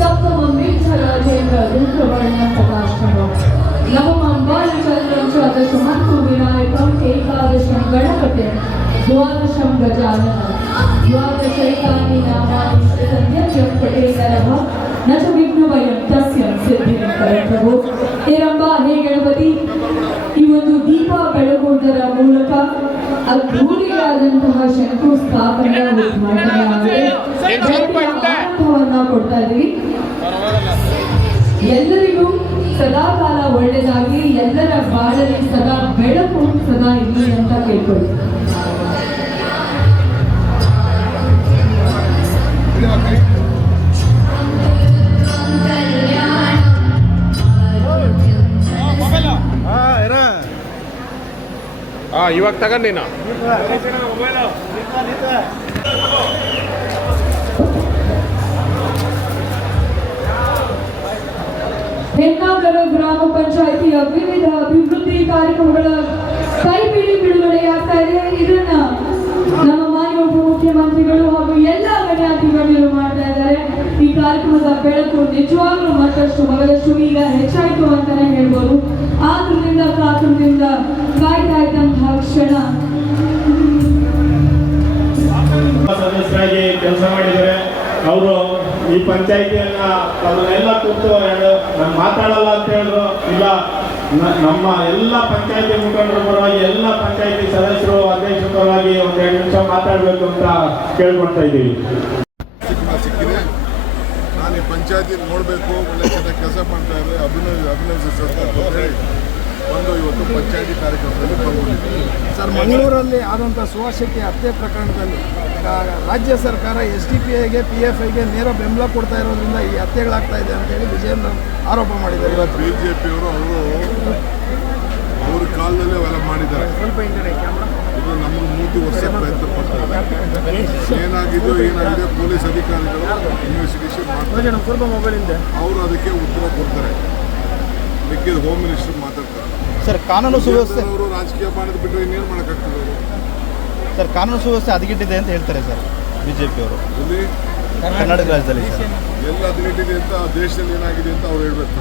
सप्तममेघराजेन्द्र रुद्रवर्ण प्रकाशनम् नवमं बालचन्द्रं च दशमन्तु विनायकम् एकादशं गणपतिं द्वादशं गजाननं द्वादशैकानि नामानि सत्यं पठेतरः न च विघ्नभयं तस्य सिद्धिं करप्रभु। हे ರಂಬಾ, ಹೇ ಗಣಪತಿ, ಈ ಒಂದು ದೀಪ ಬೆಳಗುವುದರ ಮೂಲಕ ಅದ್ಭುತವಾದಂತಹ ಶಂಕುಸ್ಥಾಪನೆಯ ಉದ್ಘಾಟನೆಯಾಗಿದೆ. ಆನಂದವನ್ನ ಕೊಡ್ತಾ ಇದ್ದೀವಿ. ಎಲ್ಲರಿಗೂ ಸದಾ ಕಾಲ ಒಳ್ಳೆಯದಾಗಿ, ಎಲ್ಲರ ಬಾಳಲ್ಲಿ ಸದಾ ಬೆಳಕು ಸದಾ ಇರಲಿ ಅಂತ ಕೇಳ್ಕೊಳ್ಳಿ. ಇವಾಗ ತಗೊಂಡು ನೀನು ಹೆನ್ನಾಗರ ಗ್ರಾಮ ಪಂಚಾಯಿತಿಯ ವಿವಿಧ ಅಭಿವೃದ್ಧಿ ಕಾರ್ಯಕ್ರಮಗಳ ಕೈಪಿಡಿ ಬಿಡುಗಡೆಯಾಗ್ತಾ ಇದೆ. ಇದನ್ನ ನಮ್ಮ ಮಾನ್ಯ ಉಪಮುಖ್ಯಮಂತ್ರಿಗಳು ಹಾಗೂ ಎಲ್ಲ ಗಣ್ಯಾತಿಗಣ್ಯರು ಮಾಡ್ತಾ ಇದ್ದಾರೆ. ಈ ಕಾರ್ಯಕ್ರಮದ ಬೆಳಕು ನಿಜವಾಗ್ಲೂ ಮತ್ತಷ್ಟು ಮಗದಷ್ಟು ಈಗ ಹೆಚ್ಚಾಯಿತು ಅಂತಾನೆ ಹೇಳ್ಬೋದು. ಆದ್ರಿಂದ ಕಾತುರದಿಂದ ಕಾಯ್ತಾ ಇದ್ದಂತಹ ಕ್ಷಣ. ಸದಸ್ಯರಾಗಿ ಕೆಲಸ ಮಾಡಿದ್ದಾರೆ. ಅವರು ಈ ಪಂಚಾಯಿತಿಯನ್ನ ಅದನ್ನೆಲ್ಲ ಕೂತು ನಾನು ಮಾತಾಡಲ್ಲ ಅಂತ ಹೇಳಿದ್ರು. ಇಲ್ಲ, ನಮ್ಮ ಎಲ್ಲ ಪಂಚಾಯಿತಿ ಮುಖಂಡರ ಪರವಾಗಿ, ಎಲ್ಲ ಪಂಚಾಯಿತಿ ಸದಸ್ಯರು, ಅಧ್ಯಕ್ಷರ ಪರವಾಗಿ ಒಂದು 2 ನಿಮಿಷ ಮಾತಾಡಬೇಕು ಅಂತ ಕೇಳ್ಕೊಳ್ತಾ ಇದ್ದೀವಿ. ಸಿಕ್ಕಿದೆ. ನಾನು ಈ ಪಂಚಾಯತಿ ನೋಡಬೇಕು, ಒಳ್ಳೆ ಚೆನ್ನಾಗಿ ಕೆಲಸ ಮಾಡ್ತಾ ಇದ್ದಾರೆ, ಅಭಿನಂದಿಸೋದು ಒಂದು ಇವತ್ತು ಪಂಚಾಯತಿ ಕಾರ್ಯಕ್ರಮದಲ್ಲಿ ಪಾಲ್ಗೊಂಡಿದ್ದೀನಿ. ಸರ್, ಮಂಗಳೂರಲ್ಲಿ ಆದಂಥ ಸುವಾಸಿಕೆ ಹತ್ಯೆ ಪ್ರಕರಣದಲ್ಲಿ ರಾಜ್ಯ ಸರ್ಕಾರ SDPIಗೆ PFIಗೆ ನೇರ ಬೆಂಬಲ ಕೊಡ್ತಾ ಇರೋದ್ರಿಂದ ಈ ಹತ್ಯೆಗಳಾಗ್ತಾ ಇದೆ ಅಂತೇಳಿ ವಿಜಯನ್ ಆರೋಪ ಮಾಡಿದ್ದಾರೆ. BJPಯವರು ಅವ್ರ ಕಾಲದಲ್ಲಿ ಅವೆಲ್ಲ ಮಾಡಿದ್ದಾರೆ. ಸ್ವಲ್ಪ ಹಿಂದೆ ಕ್ಯಾಮ್ರಾ ಇದು ನಮಗೆ 30 ವರ್ಷ ಪ್ರಯತ್ನ ಪಡ್ತಾರೆ. ಏನಾಗಿದೆ ಪೊಲೀಸ್ ಅಧಿಕಾರಿಗಳು ಇನ್ವೆಸ್ಟಿಗೇಷನ್ ಮಾಡ್ತಾರೆ. ಸ್ವಲ್ಪ ಮೊಬೈಲಿಂದ ಅವರು ಅದಕ್ಕೆ ಉತ್ತರ ಕೊಡ್ತಾರೆ. ಮಿಕ್ಕಿದ ಹೋಮ್ ಮಿನಿಸ್ಟರ್ ಮಾತಾಡ್ತಾರೆ. ಸರ್, ಕಾನೂನು ಸುವ್ಯವಸ್ಥೆ ಅವರು ರಾಜಕೀಯ ಮಾಡಿದ್ ಬಿಟ್ಟರೆ ಇನ್ನೇನು ಮಾಡೋಕ್ಕಾಗ್ತದೆ ಅವರು? ಸರ್, ಕಾನೂನು ಸುವ್ಯವಸ್ಥೆ ಹದಗೆಟ್ಟಿದೆ ಅಂತ ಹೇಳ್ತಾರೆ ಸರ್ BJPಯವರು. ಇಲ್ಲಿ ಕರ್ನಾಟಕ ರಾಜ್ಯದಲ್ಲಿ ಎಲ್ಲ ಹದಗೆಟ್ಟಿದೆ ಅಂತ, ದೇಶದಲ್ಲಿ ಏನಾಗಿದೆ ಅಂತ ಅವ್ರು ಹೇಳ್ಬೇಕು.